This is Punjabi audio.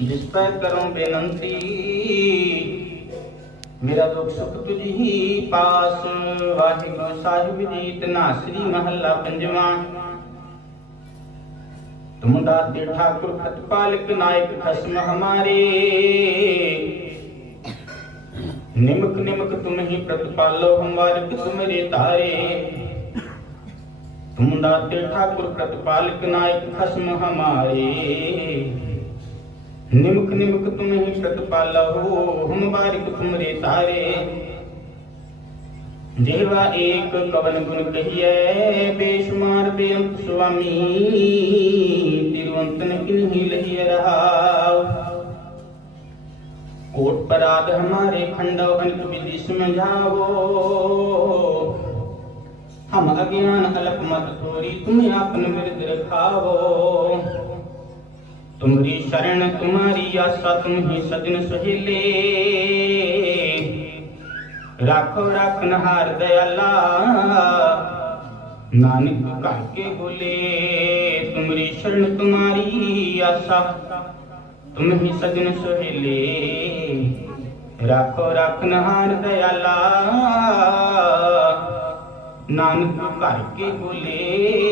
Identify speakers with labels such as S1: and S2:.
S1: ਜਿਸ ਪੈ ਕਰੂੰ ਬੇਨੰਤੀ। ਮੇਰਾ ਦੁੱਖ ਸੁਖ ਤੁਝ ਹੀ ਪਾਸ। ਵਾਹਿਗੁਰੂ ਸਾਹਿਬ ਜੀ ਤਨਾਸਰੀ ਮਹੱਲਾ ਪੰਜਵਾਂ। ਤੁਮ ਦਾਤੇ ਠਾਕੁਰ ਪ੍ਰਤਪਾਲਕ ਨਾਇਕ ਖਸਮ ਹਮਾਰੇ। ਨਿਮਕ ਨਿਮਕ ਤੁਮ ਹੀ ਪ੍ਰਤਪਾਲੋ ਹਮਾਰੇ ਤੁਮਰੇ ਤਾਰੇ ਤੁਮ ਦਾਤੇ ਠਾਕੁਰ ਪ੍ਰਤਪਾਲਕ ਨਾਇਕ ਖਸਮ ਹਮਾਰੇ। निमुख निमुख तुम ही सत पालहो हम बारिक तुमरे तारे देवा एक कवन गुण कहिए बेशुमार बेअंत स्वामी तिरुवंतन किन्हीं लहिए रहा कोट पराध हमारे खंडव अंत विधि समझाओ हम अज्ञान अल्प मत तोरी तुम्हें अपन विरद रखाओ ਤੁਮਰੀ ਸ਼ਰਨ, ਤੁਮਾਰੀ ਆਸਾ ਤੁਮ ਹੀ ਸਜਨ ਸੁਹੇਲੇ। ਰੱਖੋ ਰੱਖਨ ਹਾਰ ਦਇਆਲਾ, ਨਾਨਕ ਕਹ ਕੇ ਬੋਲੇ। ਤੁਮਰੀ ਸ਼ਰਨ, ਤੁਮਾਰੀ ਆਸਾ ਤੁਮ ਹੀ ਸਜਨ ਸੁਹੇਲੇ। ਰੱਖੋ ਰੱਖਨ ਹਾਰ ਦਇਆਲਾ, ਨਾਨਕ ਘਰ ਕੇ ਬੋਲੇ।